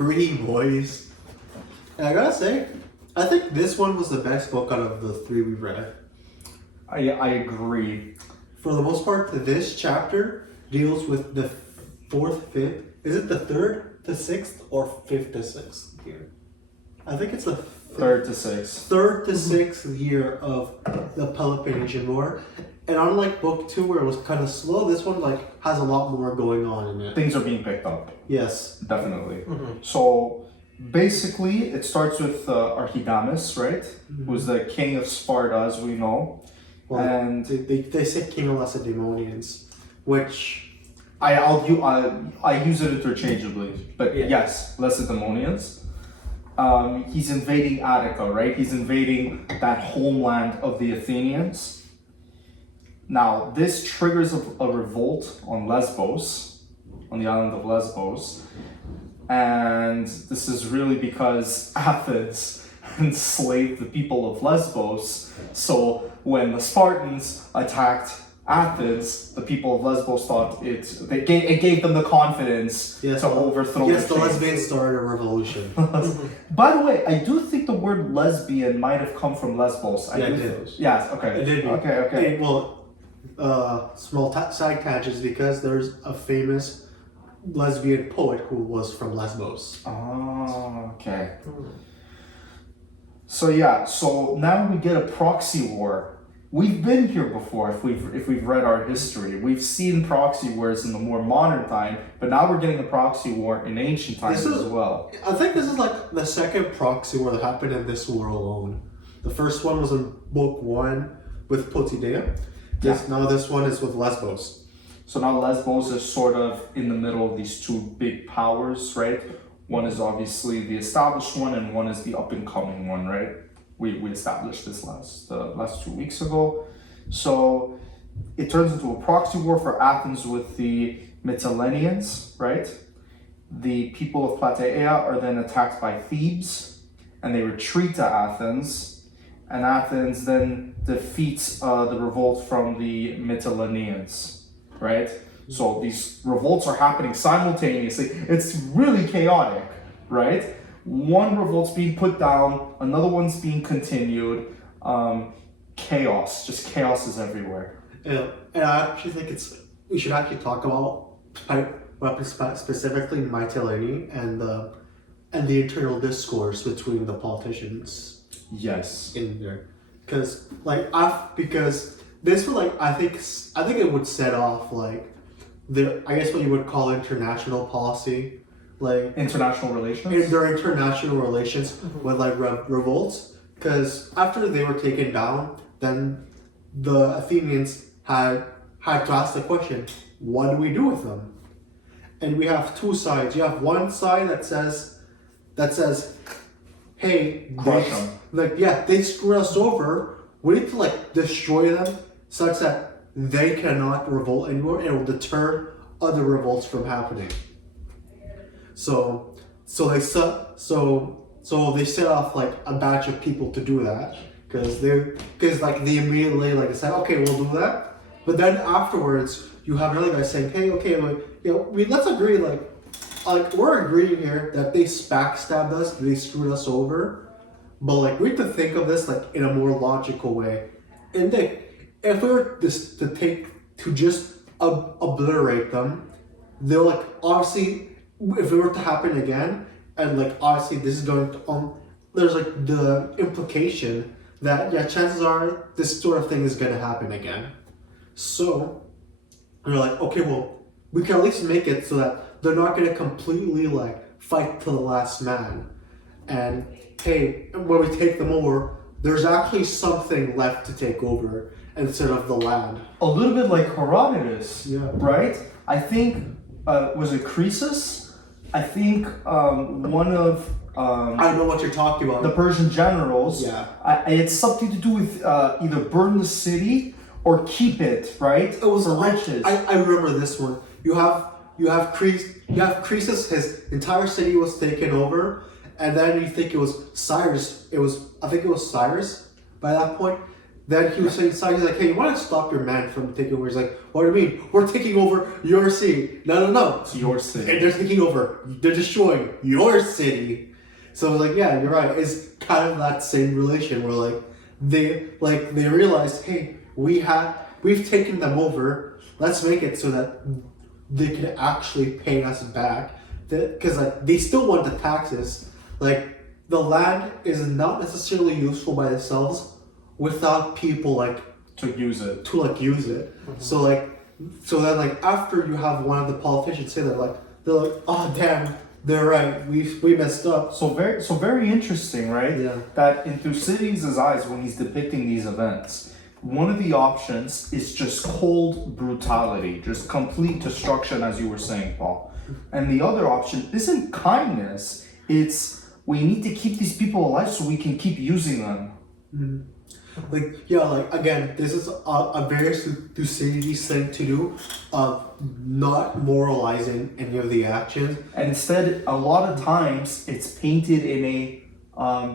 three boys. And I gotta say, I think this one was the best book out of the three we read. I agree. For the most part, this chapter deals with the fourth, fifth. Is it the third to sixth or fifth to sixth year? I think it's the third to sixth. Third to sixth year of the Peloponnesian War. And unlike book 2 where it was kind of slow, this one has a lot more going on in it. Things are being picked up. Yes. Definitely. So basically it starts with Archidamus, right? Who's the king of Sparta, as we know. Well, and they say king of Lacedaemonians, which I use it interchangeably, but yes, Lacedaemonians. He's invading Attica, right? He's invading that homeland of the Athenians. Now, this triggers a revolt on Lesbos, on the island of Lesbos, and this is really because Athens enslaved the people of Lesbos. So when the Spartans attacked Athens, the people of Lesbos thought it gave them the confidence to overthrow the the lesbians started a revolution. By the way, I do think the word lesbian might have come from Lesbos. It did. Yes, okay. It did. Okay. Small side tangents because there's a famous lesbian poet who was from Lesbos. Oh, okay. So now we get a proxy war. We've been here before if we've read our history. We've seen proxy wars in the more modern time, but now we're getting a proxy war in ancient times as well. I think this is the second proxy war that happened in this war alone. The first one was in book 1 with Potidea. Now this one is with Lesbos. So now Lesbos is sort of in the middle of these two big powers, right? One is obviously the established one, and one is the up-and-coming one, right? We established this last 2 weeks ago. So it turns into a proxy war for Athens with the Mytileneans, right? The people of Plataea are then attacked by Thebes, and they retreat to Athens. And Athens then defeats the revolt from the Mytileneans, right? So these revolts are happening simultaneously. It's really chaotic, right? One revolt's being put down, another one's being continued. Chaos, just chaos is everywhere. And I actually think we should actually talk about specifically Mytilene and the internal discourse between the politicians. Yes. In there, because this would I think it would set off I guess what you would call international policy, international relations. In their international relations with revolts, because after they were taken down, then the Athenians had to ask the question, what do we do with them? And we have two sides. You have one side that says, hey, they screwed us over. We need to destroy them such that they cannot revolt anymore, and it will deter other revolts from happening. So they set off a batch of people to do that because they immediately said, okay, we'll do that. But then afterwards, you have another guy saying, hey, okay, let's agree, we're agreeing here that they backstabbed us, they screwed us over, but we have to think of this in a more logical way. And if we were to just obliterate them, they'll obviously, if it were to happen again, and obviously this is going to there's the implication that chances are this sort of thing is going to happen again. So you're okay, well, we can at least make it so that they're not going to completely fight to the last man. And hey, when we take them over, there's actually something left to take over instead of the land. A little bit like Herodotus, right? I think, was it Croesus? I think one of... I know what you're talking about. The Persian generals. Yeah. It's something to do with either burn the city or keep it, right? It was for riches. I remember this one. You have Croesus, his entire city was taken over, and then you think it was Cyrus. I think it was Cyrus by that point Then he was saying, he's like, hey, you want to stop your man from taking over? He's like, what do you mean? We're taking over your city. No. It's your city. And they're taking over. They're destroying your city. So I was like, yeah, you're right. It's kind of that same relation where they realized, hey, we've taken them over. Let's make it so that they can actually pay us back. Because they still want the taxes. The land is not necessarily useful by themselves without people to use it. Use it. Mm-hmm. So then after you have one of the politicians say that they're like, oh damn, they're right, we messed up. So very interesting, right? Yeah. That in Thucydides' eyes, when he's depicting these events, one of the options is just cold brutality, just complete destruction, as you were saying, Paul. And the other option isn't kindness, it's we need to keep these people alive so we can keep using them. Mm-hmm. Again, this is a very Thucydides thing to do, of not moralizing any of the actions. And instead, a lot of times, it's painted in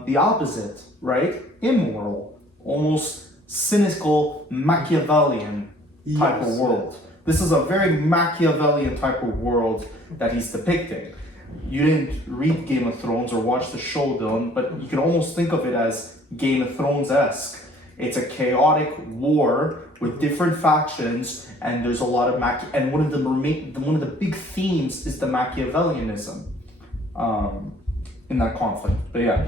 the opposite, right? Immoral, almost cynical, Machiavellian type of world. This is a very Machiavellian type of world that he's depicting. You didn't read Game of Thrones or watch the show, Dylan, but you can almost think of it as Game of Thrones-esque. It's a chaotic war with different factions, and there's a lot of and one of the big themes is the Machiavellianism in that conflict. But yeah.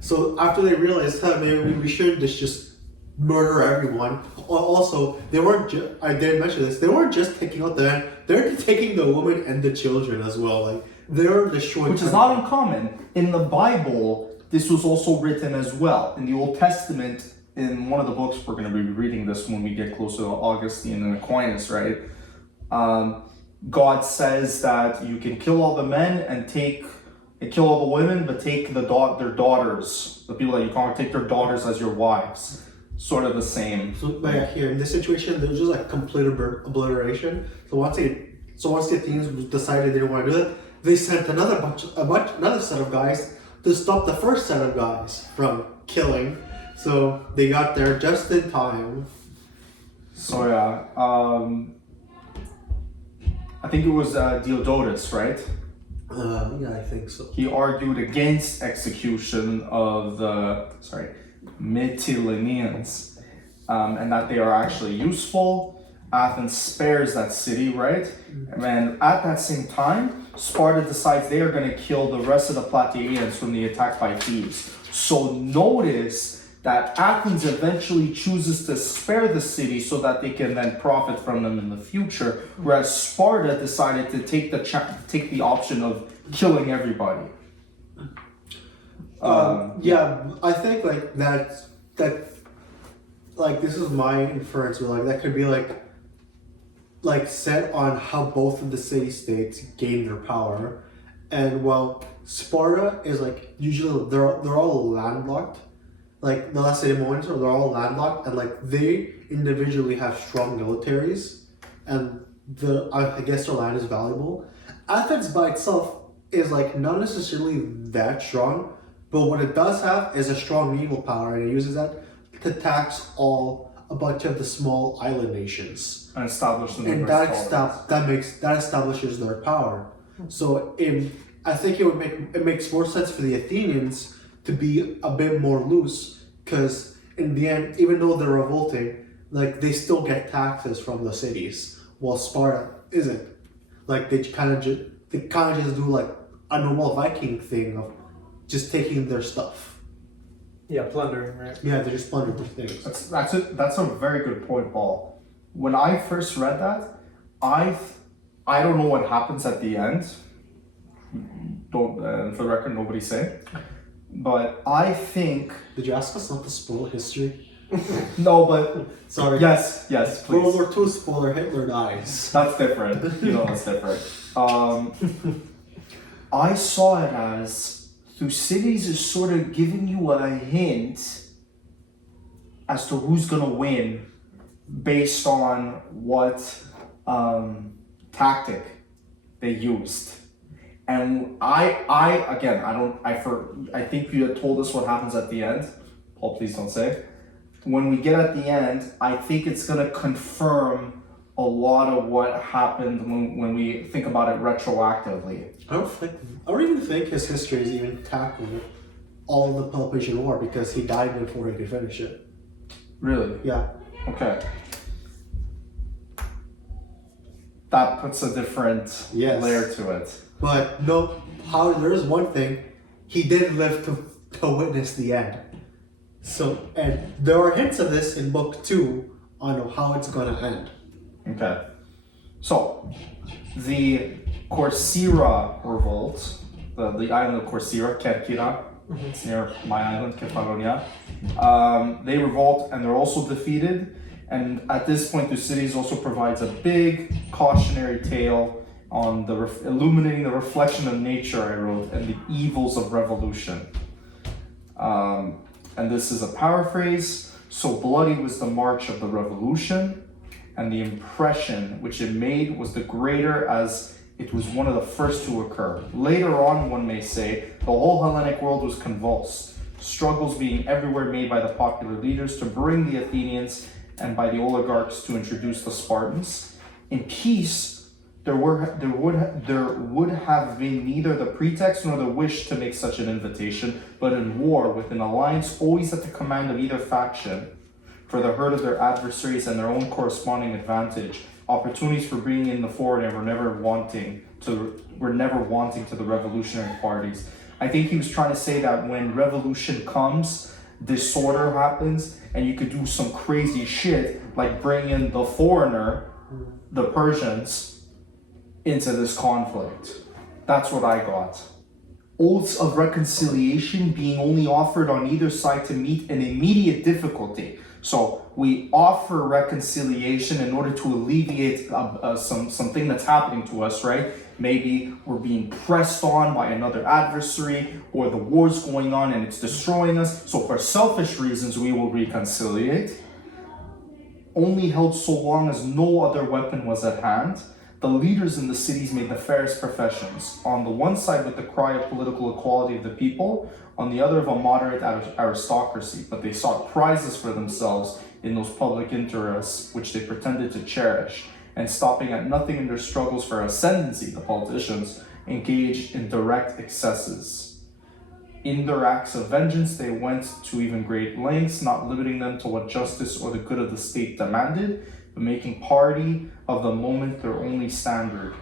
So after they realized that maybe we shouldn't just murder everyone. Also, they weren't. I didn't mention this. They weren't just taking out the men; they're taking the women and the children as well. They're destroying. Which is not uncommon in the Bible. This was also written as well. In the Old Testament, in one of the books, we're going to be reading this when we get closer to Augustine and Aquinas, right? God says that you can kill all the men and kill all the women, but take their daughters, the people that you can't take their daughters as your wives. Sort of the same. So here in this situation, there's just complete obliteration. So once the Athenians decided they didn't want to do that, they sent another set of guys to stop the first set of guys from killing. So they got there just in time. So yeah, I think it was Diodotus, right? Yeah, I think so. He argued against execution of the Mytileneans, and that they are actually useful. Athens spares that city, right? Mm-hmm. And at that same time, Sparta decides they are going to kill the rest of the Plataeans from the attack by Thebes. So notice that Athens eventually chooses to spare the city so that they can then profit from them in the future, whereas Sparta decided to take the option of killing everybody. I think that this is my inference, but that could be set on how both of the city-states gain their power. And Sparta is usually they're all landlocked. The Lacedaemonians they're all landlocked, and they individually have strong militaries, and I guess their land is valuable. Athens by itself is not necessarily that strong, but what it does have is a strong naval power, and it uses that to tax a bunch of the small island nations. And establish them. And that establishes their power. So I think it makes more sense for the Athenians to be a bit more loose, because in the end, even though they're revolting, they still get taxes from the cities, while Sparta isn't. They kind of just do a normal Viking thing of just taking their stuff. Yeah, plundering, right? Yeah, they just plunder things. That's a very good point, Paul. When I first read that, I don't know what happens at the end. For the record, nobody say. But I think. Did you ask us not to spoil history? No, but sorry. Yes, please. World War II spoiler: Hitler dies. That's different. That's different. I saw it as Thucydides is sort of giving you a hint as to who's gonna win based on what tactic they used. And I think you had told us what happens at the end. Paul, please don't say. when we get at the end, I think it's going to confirm a lot of what happened when we think about it retroactively. I don't even think his history is even tackling all of the Peloponnesian War because he died before he could finish it. Really? Yeah. Okay. That puts a different Yes. layer to it. But no, there is one thing, he did live to witness the end. So, and there are hints of this in book 2 on how it's going to end. Okay. So, the Corcyra revolt, the island of Corcyra, Kerkyra, it's near my island, Kefalonia. They revolt and they're also defeated. And at this point, Thucydides also provides a big cautionary tale on illuminating the reflection of nature, I wrote, and the evils of revolution. And this is a paraphrase. So bloody was the march of the revolution, and the impression which it made was the greater as it was one of the first to occur. Later on, one may say, the whole Hellenic world was convulsed, struggles being everywhere made by the popular leaders to bring the Athenians and by the oligarchs to introduce the Spartans. In peace, there would have been neither the pretext nor the wish to make such an invitation, but in war, with an alliance always at the command of either faction, for the hurt of their adversaries and their own corresponding advantage, opportunities for bringing in the foreigner were never wanting to the revolutionary parties. I think he was trying to say that when revolution comes, disorder happens, and you could do some crazy shit like bring in the foreigner, the Persians, into this conflict. That's what I got. Oaths of reconciliation being only offered on either side to meet an immediate difficulty. So we offer reconciliation in order to alleviate something that's happening to us, right? Maybe we're being pressed on by another adversary, or the war's going on and it's destroying us. So for selfish reasons, we will reconciliate. Only held so long as no other weapon was at hand. The leaders in the cities made nefarious professions, on the one side with the cry of political equality of the people, on the other of a moderate aristocracy, but they sought prizes for themselves in those public interests which they pretended to cherish, and stopping at nothing in their struggles for ascendancy, the politicians engaged in direct excesses. In their acts of vengeance, they went to even great lengths, not limiting them to what justice or the good of the state demanded, but making party of the moment their only standard.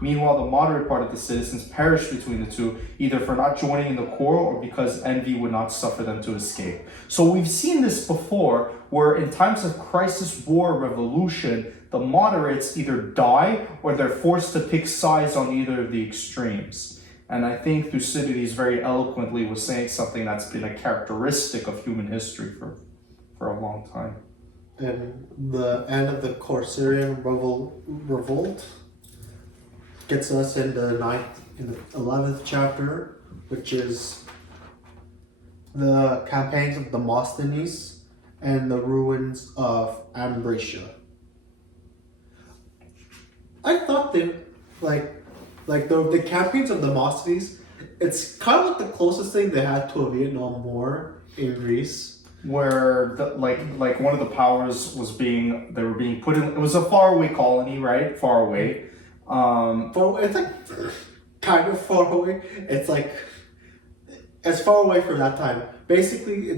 Meanwhile, the moderate part of the citizens perished between the two, either for not joining in the quarrel or because envy would not suffer them to escape. So we've seen this before, where in times of crisis, war, revolution, the moderates either die or they're forced to pick sides on either of the extremes. And I think Thucydides very eloquently was saying something that's been a characteristic of human history for a long time. And the end of the Corcyraean revolt gets us in the 11th chapter, which is the campaigns of Demosthenes and the ruins of Ambracia. I thought they the campaigns of Demosthenes, it's kind of like the closest thing they had to a Vietnam War in Greece. Where one of the powers they were being put in, it was a faraway colony, right? Far away. It's like kind of far away. It's like as far away from that time. Basically,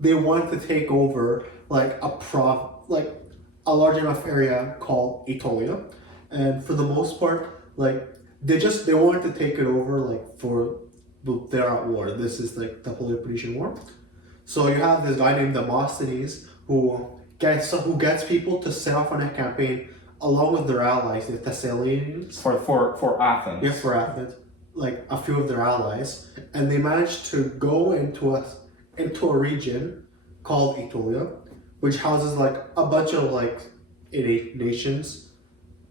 they want to take over like a large enough area called Aetolia, and for the most part, they wanted to take it over for they're at war. This is the Peloponnesian War. So you have this guy named Demosthenes who gets people to set off on a campaign along with their allies, the Thessalians. For Athens. Yeah, for Athens. A few of their allies. And they managed to go into a region called Aetolia, which houses a bunch of innate nations,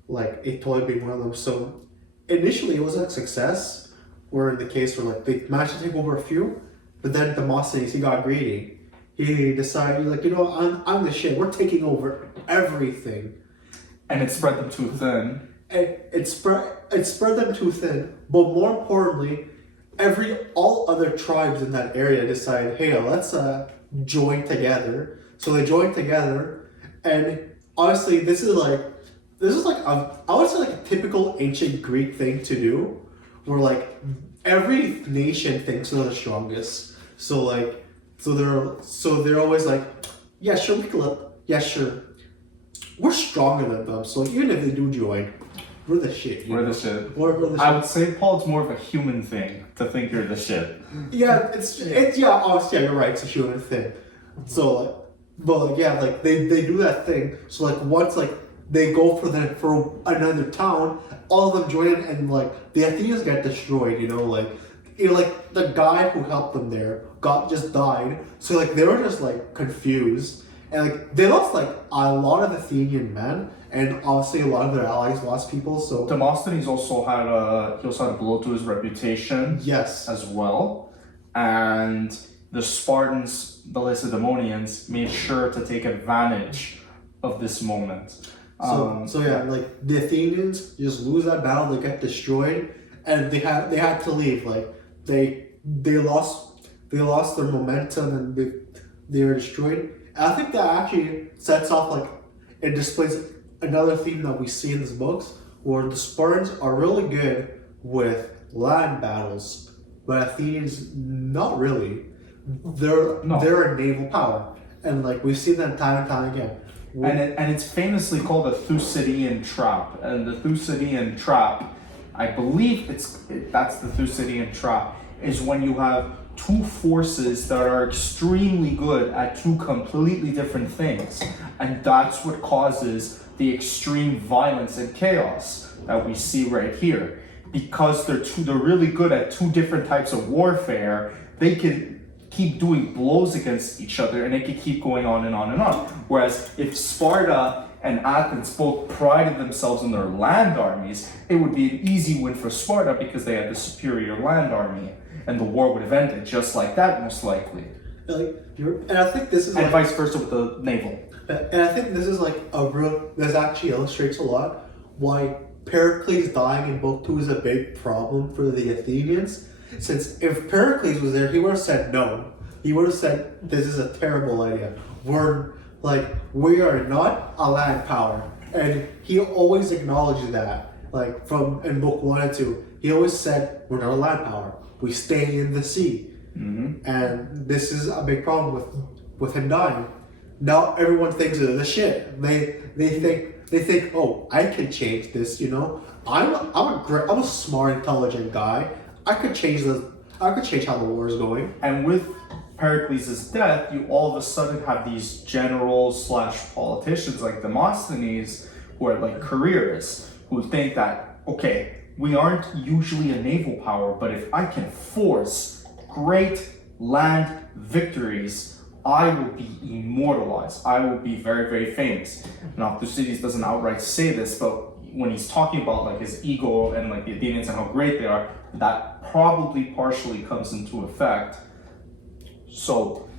Aetolia being one of them. So initially it was a success, where in the case where they managed to take over a few. But then Demosthenes, he got greedy. He decided, I'm the shit. We're taking over everything. And it spread them too thin. It spread them too thin. But more importantly, all other tribes in that area decided, hey, let's join together. So they join together, and honestly, this is like I would say like a typical ancient Greek thing to do, where like every nation thinks they're the strongest. So they're always like, yeah, sure, yeah, sure, we're stronger than them. So even if they do join, we're the shit. We're the shit. We're the shit. I would say, Paul, it's more of a human thing to think you're the shit. Yeah, it's obviously, yeah, you're right. It's a human thing. So like, but like, yeah, like they do that thing. So like once like they go for another town, all of them join in, and like the Athenians get destroyed. Like the guy who helped them there just died. So like they were just like confused, and like they lost like a lot of Athenian men, and obviously a lot of their allies lost people. So Demosthenes also had a blow to his reputation. Yes. As well, and the Spartans, the Lacedaemonians, made sure to take advantage of this moment. So yeah, like the Athenians just lose that battle, they get destroyed, and they had to leave. Like they lost their momentum, and they were destroyed. And I think that actually sets off, like, it displays another theme that we see in these books, where the Spartans are really good with land battles, but Athenians not really. They're a naval power, and like we've seen that time and time again. And it's famously called the Thucydian trap. And the Thucydian trap, I believe that's the Thucydian trap, is when you have two forces that are extremely good at two completely different things. And that's what causes the extreme violence and chaos that we see right here. Because they're really good at two different types of warfare, they can keep doing blows against each other, and it could keep going on and on and on. Whereas if Sparta and Athens both prided themselves in their land armies, it would be an easy win for Sparta because they had the superior land army, and the war would have ended just like that, most likely. And I think this is and vice versa with the naval. And I think this is like this actually illustrates a lot why Pericles dying in Book 2 is a big problem for the Athenians. Since if Pericles was there, he would have said no. He would have said, this is a terrible idea. We are not a land power. And he always acknowledged that. Like in Book 1 and 2, he always said, we're not a land power. We stay in the sea. Mm-hmm. And this is a big problem with him dying. Now everyone thinks they're the shit. They think, oh, I can change this, I'm a smart, intelligent guy. I could change how the war is going. And with Pericles' death, you all of a sudden have these generals / politicians like Demosthenes, who are like careerists, who think that, okay, we aren't usually a naval power, but if I can force great land victories, I will be immortalized. I will be very, very famous. Now, Thucydides doesn't outright say this, but when he's talking about like his ego and like the Athenians and how great they are, that probably partially comes into effect. So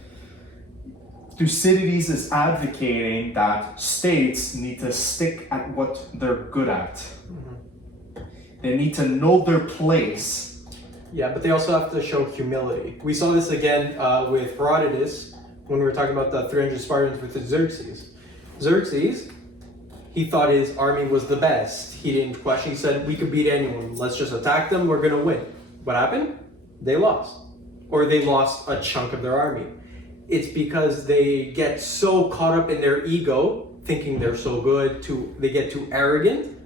Thucydides is advocating that states need to stick at what they're good at. Mm-hmm. They need to know their place. Yeah, but they also have to show humility. We saw this again with Herodotus when we were talking about the 300 Spartans with Xerxes. Xerxes, he thought his army was the best. He didn't question. He said, we could beat anyone. Let's just attack them. We're going to win. What happened? They lost. Or they lost a chunk of their army. It's because they get so caught up in their ego, thinking they're so good, they get too arrogant,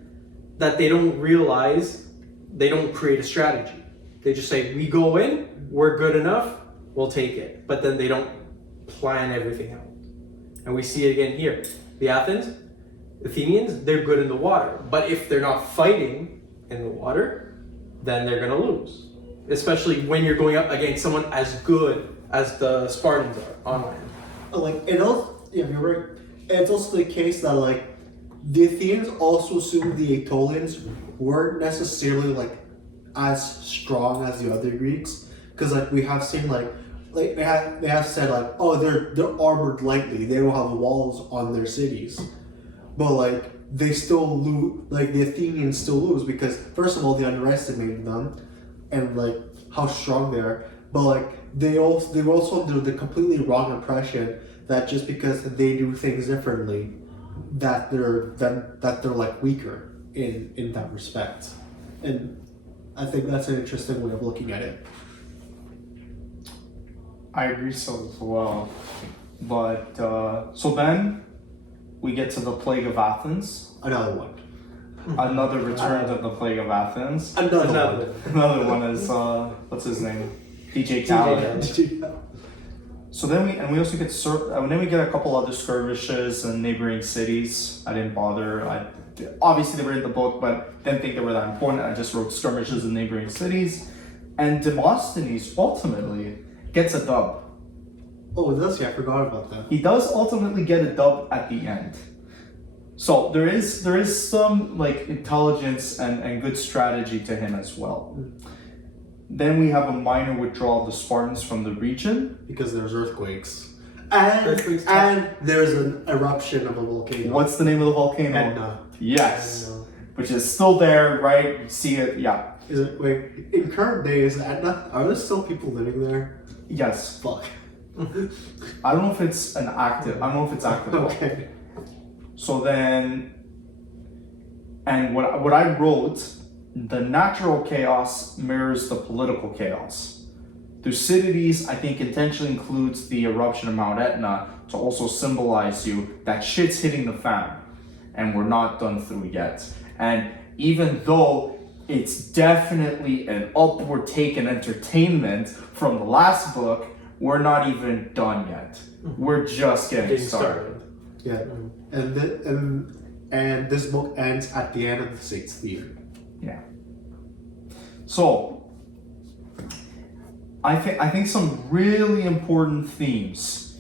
that they don't realize, they don't create a strategy. They just say, we go in, we're good enough, we'll take it. But then they don't plan everything out. And we see it again here. The Athenians, they're good in the water. But if they're not fighting in the water, then they're going to lose. Especially when you're going up against someone as good as the Spartans are on land. You're right. It's also the case that the Athenians also assumed the Aetolians weren't necessarily as strong as the other Greeks, because we have seen they have said oh, they're armored lightly, they don't have walls on their cities, but they still lose. The Athenians still lose because first of all they underestimated them and how strong they are, but like they were also under the completely wrong impression that just because they do things differently, that they're like weaker in that respect, and I think that's an interesting way of looking at it. I agree so as well. But so then we get to the Plague of Athens. Another one. Another return of the Plague of Athens. Another one. Another one is what's his name? DJ Khaled. So then we also get then we get a couple other skirmishes in neighboring cities. I didn't bother. Obviously they were in the book, but didn't think they were that important. I just wrote skirmishes in neighboring cities, and Demosthenes ultimately gets a dub. Oh, does he? I forgot about that. He does ultimately get a dub at the end. So there is some like intelligence and good strategy to him as well. Then we have a minor withdrawal of the Spartans from the region. Because there's earthquakes. And there's an eruption of a volcano. What's the name of the volcano? Etna. Yes. Etna. Which is still there, right? You see it, yeah. Is it, wait, in current days, Etna, are there still people living there? Yes. Fuck. I don't know if it's active. Okay. So then, and what I wrote, the natural chaos mirrors the political chaos. Thucydides, I think, intentionally includes the eruption of Mount Etna to also symbolize you that shit's hitting the fan, and we're not done through yet. And even though it's definitely an upward take in entertainment from the last book, we're not even done yet. We're just getting started. Yeah, and this book ends at the end of the 6th year. Yeah. So, I think some really important themes.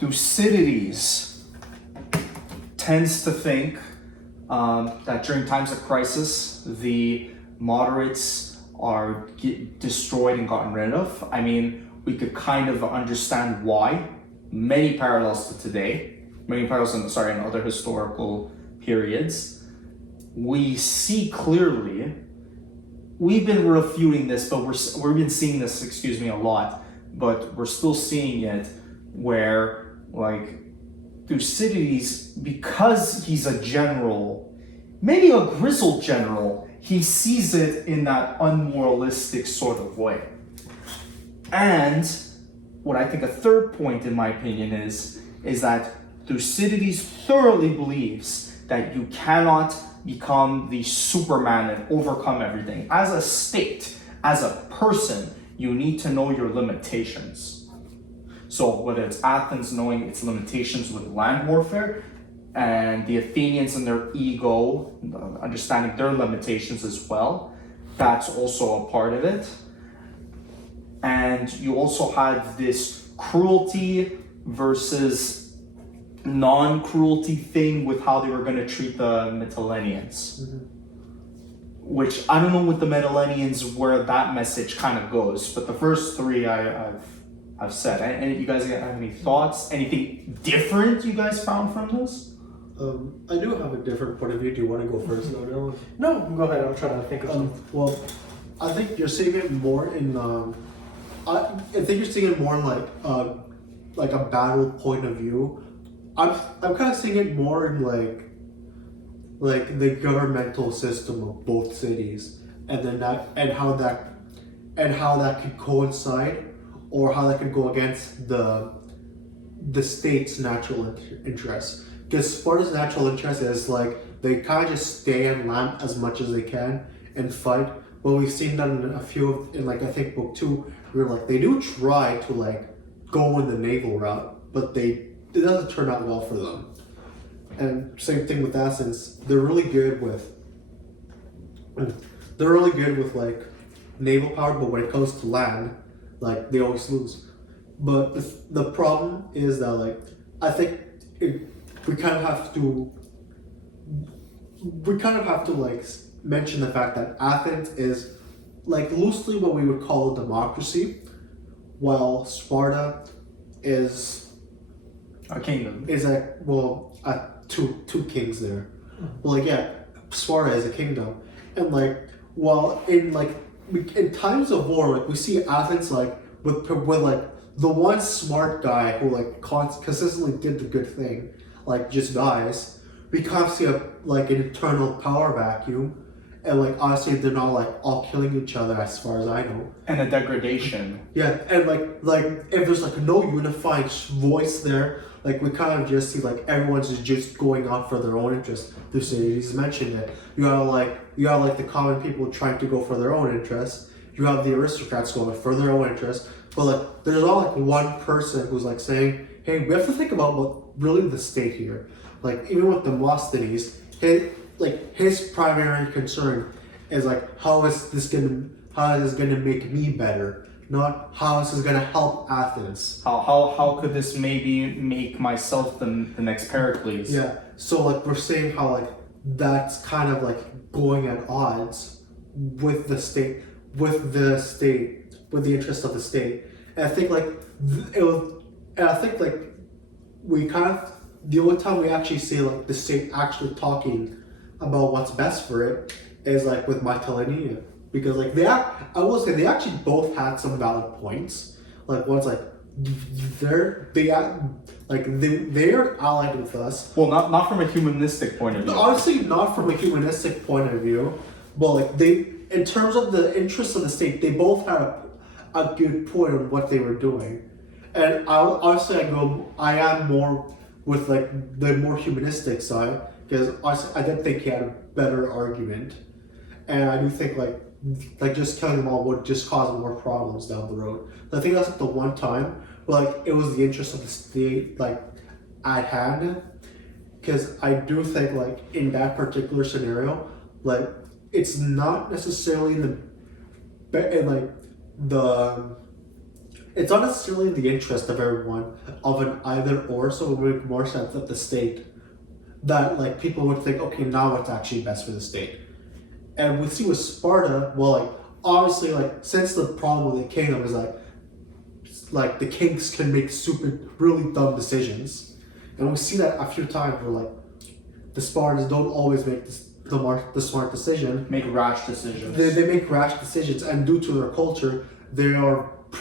Thucydides tends to think that during times of crisis, the moderates are destroyed and gotten rid of. I mean, we could kind of understand why. Many parallels to today. Many parallels in other historical periods. We see clearly. We've been refuting this, but we've been seeing this, a lot, but we're still seeing it where, like, Thucydides, because he's a general, maybe a grizzled general, he sees it in that unmoralistic sort of way. And what I think a third point, in my opinion, is that Thucydides thoroughly believes that you cannot become the Superman and overcome everything. As a state, as a person, you need to know your limitations. So whether it's Athens knowing its limitations with land warfare, and the Athenians and their ego, understanding their limitations as well, that's also a part of it. And you also had this cruelty versus non-cruelty thing with how they were going to treat the Mytileneans. Mm-hmm. Which I don't know with the Mytileneans where that message kind of goes, but the first three I've said. And you guys have any thoughts? Anything different you guys found from this? I do have a different point of view. Do you want to go first? No, go ahead. I'm trying to think of something. Well, I think you're seeing it more in. I think you're seeing it more in like a battle point of view. I'm kind of seeing it more in like the governmental system of both cities, and then how that could coincide, or how that could go against the state's natural interests. Because Sparta's natural interest is like they kind of just stay on land as much as they can and fight. Well, we've seen that in a few in I think book 2, where like they do try to go in the naval route, but it doesn't turn out well for them. And same thing with Athens. They're really good with naval power, but when it comes to land, they always lose. But the problem is that I think we kind of have to mention the fact that Athens is loosely what we would call a democracy, while Sparta is a kingdom. Two kings there. Well, Sparta is a kingdom, and while in in times of war, like we see Athens like with like the one smart guy who like consistently did the good thing, like just dies. We kind of see like an internal power vacuum, and like honestly, they're not like all killing each other as far as I know. And a degradation. Yeah, and like if there's like no unifying voice there, like we kind of just see like everyone's just going on for their own interest. Thucydides mentioned it. You got like the common people trying to go for their own interests. You have the aristocrats going for their own interests. But like there's not like one person who's like saying, hey, we have to think about what really the state here. Like even with Demosthenes, his primary concern is like how is this gonna make me better, not how is this gonna help Athens. How could this maybe make myself the next Pericles? Yeah. So like we're saying how like that's kind of like going at odds with the state, with the interest of the state. And I think like we kind of, the only time we actually see like the state actually talking about what's best for it is like with Mytilene, because like I will say they actually both had some valid points. Like one's like they're allied with us. Well, not from a humanistic point of view. Honestly, not from a humanistic point of view, but like in terms of the interests of the state, they both had a good point on what they were doing. And I am more with like the more humanistic side, because I did think he had a better argument, and I do think like just killing them all would just cause more problems down the road. I think that's like the one time where like it was the interest of the state like at hand, because I do think like in that particular scenario, like it's not necessarily it's not necessarily in the interest of everyone of an either or, so it would make more sense that the state, that like people would think, okay, now what's actually best for the state. And we see with Sparta, well, like obviously, like since the problem with the kingdom is like the kings can make really dumb decisions, and we see that a few times where like the Spartans don't always make the smart decision. Make rash decisions. They make rash decisions, and due to their culture, they are I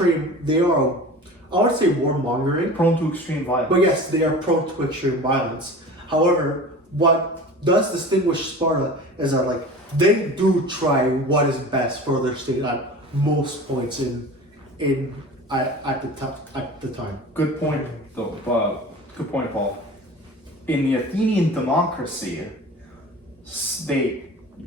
would say warmongering. Prone to extreme violence. But yes, they are prone to extreme violence. However, what does distinguish Sparta is that like they do try what is best for their state at most points at the time. Good point, though. Good point, Paul. In the Athenian democracy,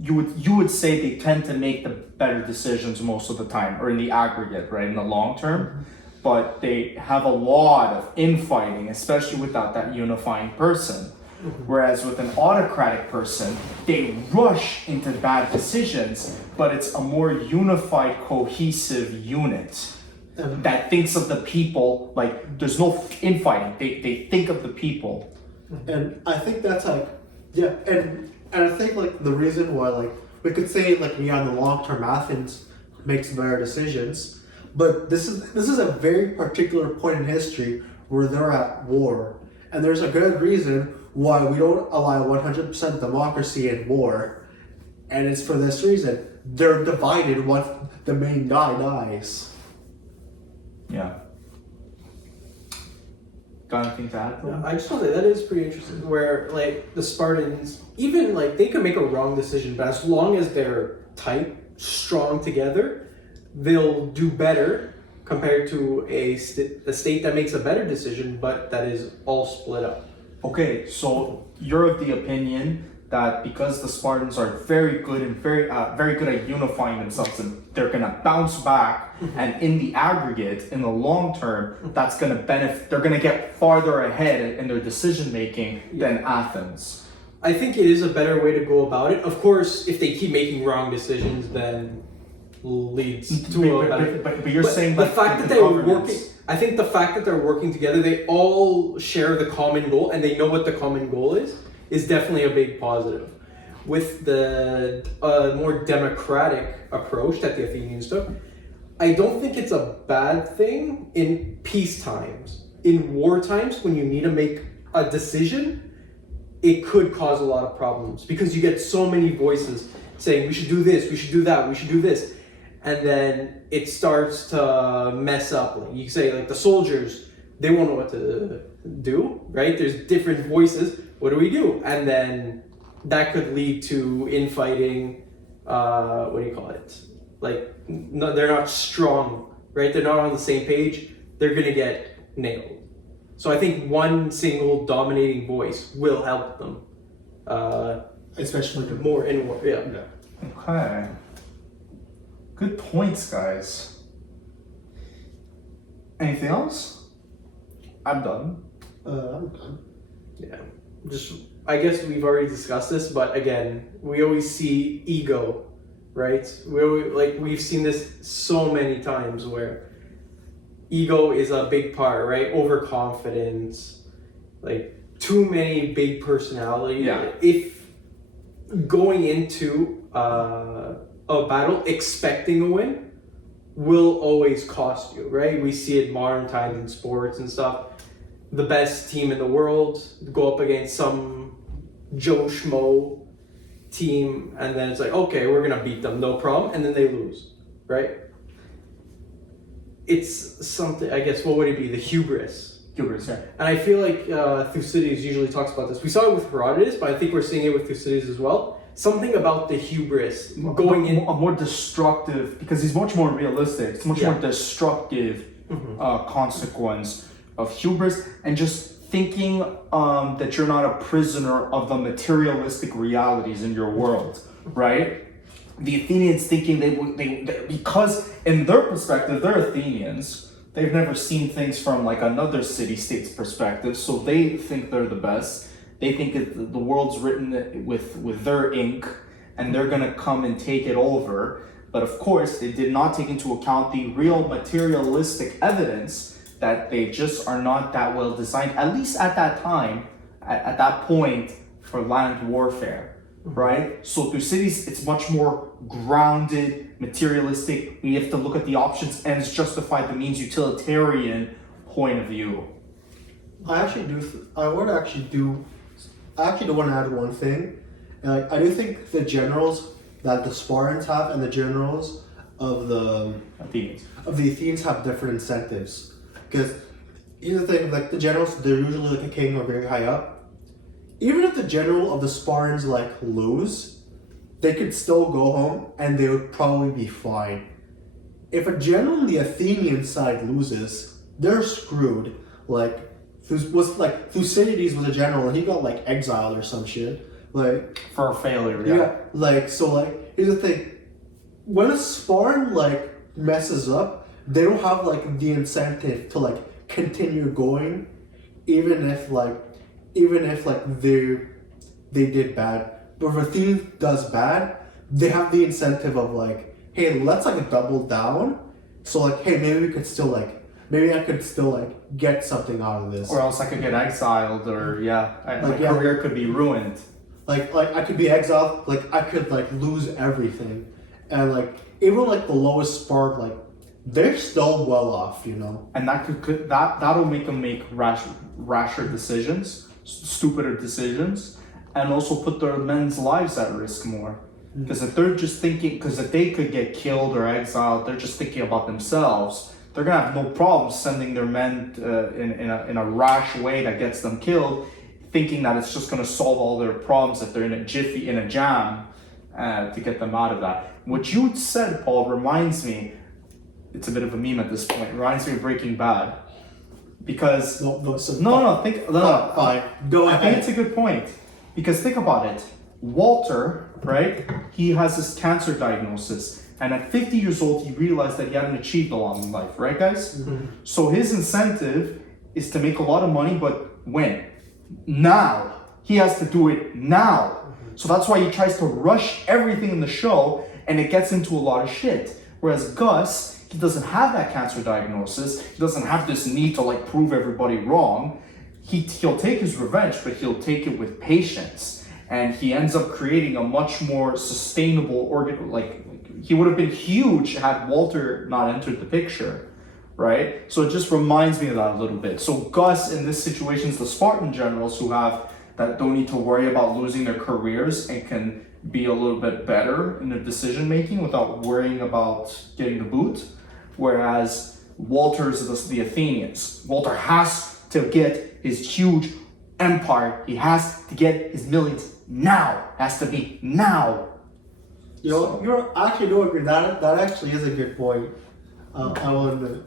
you would say they tend to make the better decisions most of the time, or in the aggregate, right, in the long term. Mm-hmm. But they have a lot of infighting, especially without that unifying person. Mm-hmm. Whereas with an autocratic person, they rush into bad decisions, but it's a more unified, cohesive unit that thinks of the people. Like there's no infighting. They think of the people. And I think that's like, yeah, and I think like the reason why like we could say like in the long term Athens makes better decisions, but this is a very particular point in history where they're at war, and there's a good reason why we don't allow 100% democracy in war, and it's for this reason: they're divided once the main guy dies. Yeah. Got anything to add? Yeah, I just want to say that is pretty interesting. Where like the Spartans, even like they could make a wrong decision, but as long as they're tight, strong together, they'll do better compared to a state that makes a better decision, but that is all split up. Okay, so you're of the opinion that because the Spartans are very good and very good at unifying themselves, and they're gonna bounce back, and in the aggregate, in the long term, that's gonna benefit. They're gonna get farther ahead in their decision making than Athens. I think it is a better way to go about it. Of course, if they keep making wrong decisions, then leads to a better. But you're saying the fact that they're working. I think the fact that they're working together, they all share the common goal, and they know what the common goal is definitely a big positive. With the more democratic approach that the Athenians took, I don't think it's a bad thing in peace times. In war times, when you need to make a decision, it could cause a lot of problems because you get so many voices saying we should do this, we should do that, we should do this. and then it starts to mess up. Like you say, like the soldiers, they won't know what to do, right? There's different voices. What do we do? And then that could lead to infighting. What do you call it? Like, no, they're not strong, right? They're not on the same page. They're gonna get nailed. So I think one single dominating voice will help them. Especially the More in war, yeah. Okay. Good points, guys. Anything else? I'm done. I'm done. Yeah. Just, I guess we've already discussed this, but again, we always see ego, right? We've seen this so many times where ego is a big part, right? Overconfidence, like too many big personalities. Yeah. If going into a battle expecting a win will always cost you, right? We see it modern times in sports and stuff. The best team in the world go up against some Joe Schmo team, and then it's like, okay, we're gonna beat them, no problem, and then they lose, right? It's something, I guess, what would it be? The hubris. Hubris, yeah. And I feel like Thucydides usually talks about this. We saw it with Herodotus, but I think we're seeing it with Thucydides as well. Something about the hubris going in. A more destructive, because he's much more realistic. It's much more destructive consequence of hubris, and just thinking that you're not a prisoner of the materialistic realities in your world, right? The Athenians thinking they because in their perspective, they're Athenians. They've never seen things from like another city-state's perspective, so they think they're the best. They think that the world's written with their ink, and they're gonna come and take it over. But of course, they did not take into account the real materialistic evidence that they just are not that well designed, at least at that time, at that point, for land warfare, right? So Thucydides, it's much more grounded, materialistic. We have to look at the options, and it's justified the means, utilitarian point of view. I actually do want to add one thing. And like, I do think the generals that the Spartans have and the generals of the Athenians have different incentives. Because here's the thing, like the generals, they're usually like a king or very high up. Even if the general of the Spartans like lose, they could still go home and they would probably be fine. If a general on the Athenian side loses, they're screwed. Like Thucydides was a general and he got like exiled or some shit. Like for a failure, yeah. Like so like here's the thing. When a Spartan like messes up, they don't have like the incentive to like continue going, even if they did bad. But if a team does bad, they have the incentive of like, hey, let's like double down. So like, hey, maybe I could still get something out of this. Or else I could get exiled, or my career could be ruined. Like I could be exiled. Like I could like lose everything, and like even like the lowest Spartan, like they're still well off, you know. And that'll make them make rasher decisions, stupider decisions, and also put their men's lives at risk more. Because if they're just thinking, because if they could get killed or exiled, they're just thinking about themselves. They're gonna have no problem sending their men in a rash way that gets them killed, thinking that it's just gonna solve all their problems if they're in a jam to get them out of that. What you said, Paul, reminds me. It's a bit of a meme at this point. It reminds me of Breaking Bad, because Fine. Go I ahead. think it's a good point, because think about it. Walter, right? He has this cancer diagnosis, and at 50 years old, he realized that he hadn't achieved a lot in life, right, guys? Mm-hmm. So his incentive is to make a lot of money, but when? Now. He has to do it now. Mm-hmm. So that's why he tries to rush everything in the show, and it gets into a lot of shit. Whereas Gus, he doesn't have that cancer diagnosis. He doesn't have this need to like prove everybody wrong. He'll take his revenge, but he'll take it with patience. And he ends up creating a much more sustainable organ. Like he would have been huge had Walter not entered the picture, right? So it just reminds me of that a little bit. So Gus in this situation is the Spartan generals that don't need to worry about losing their careers and can be a little bit better in their decision making without worrying about getting the boot. Whereas Walter's the Athenians. Walter has to get his huge empire. He has to get his millions now. Has to be now. You know, I actually do agree. That actually is a good point. I will admit.